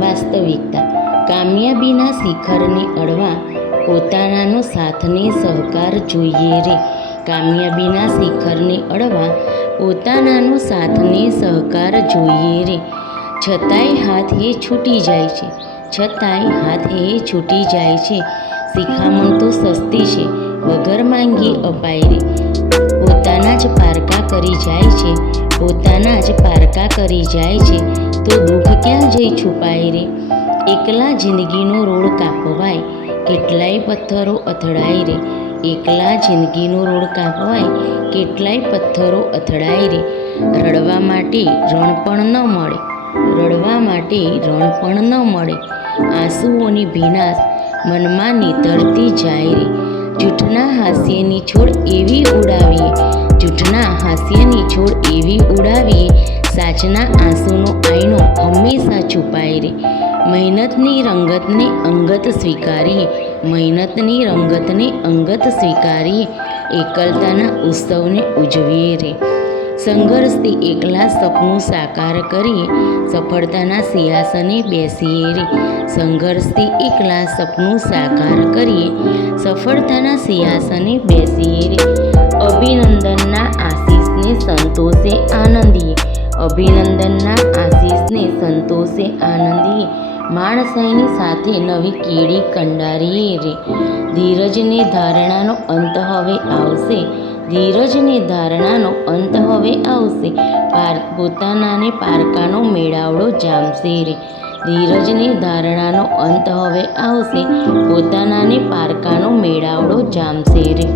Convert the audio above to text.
વાસ્તવિકતા કામયાબીના શિખરને અડવા પોતાનાનો સાથને સહકાર જોઈએ રે. કામયાબીના શિખરને અડવા પોતાનાનો સાથને સહકાર જોઈએ રે. છતાંય હાથ એ છૂટી જાય છે, છતાંય હાથ એ છૂટી જાય છે. શિખામણ તો સસ્તી છે, વગર માંગી અપાય રે. પોતાના જ પારકા કરી જાય છે, પોતાના જ પારકા કરી જાય છે, તો દુઃખ ક્યાં જઈ છુપાય રે. એકલા જિંદગીનો રોડ કાપવાય, કેટલાય પથ્થરો અથડાય રે. એકલા જિંદગીનો રોડ કાપવાય, કેટલાય પથ્થરો અથડાય રે. રડવા માટે રણ પણ ન મળે, રડવા માટે રણ પણ ન મળે. આંસુઓની ભીનાશ મનમાં નીતરતી જાય રે. જૂઠના હાસ્યની છોડ એવી ઉડાવીએ, જૂઠના હાસ્યની છોડ એવી ઉડાવીએ, સાચના આંસુનો આઈનો હંમેશા છુપાય રે. મહેનતની રંગતને અંગત સ્વીકારીએ, મહેનતની રંગતને અંગત સ્વીકારીએ, એકલતાના ઉત્સવને ઉજવીએ રે. સંઘર્ષથી એકલા સપનું સાકાર કરીએ, સફળતાના સિંહાસને બેસીએ રે. સંઘર્ષથી એકલા સપનું સાકાર કરીએ, સફળતાના સિંહાસને બેસીએ રે. અભિનંદનના આશીષને સંતોષે આનંદીએ, અભિનંદનના આશીષને સંતોષે આનંદીએ. માણસાઈની સાથે નવી કીડી કંડારીએ રે. ધીરજને ધારણાનો અંત હવે આવશે, ધીરજને ધારણાનો અંત હવે આવશે. પોતાનાને પારકાનો મેળાવડો જામશે રે. ધીરજને ધારણાનો અંત હવે આવશે, પોતાનાને પારકાનો મેળાવડો જામશે રે.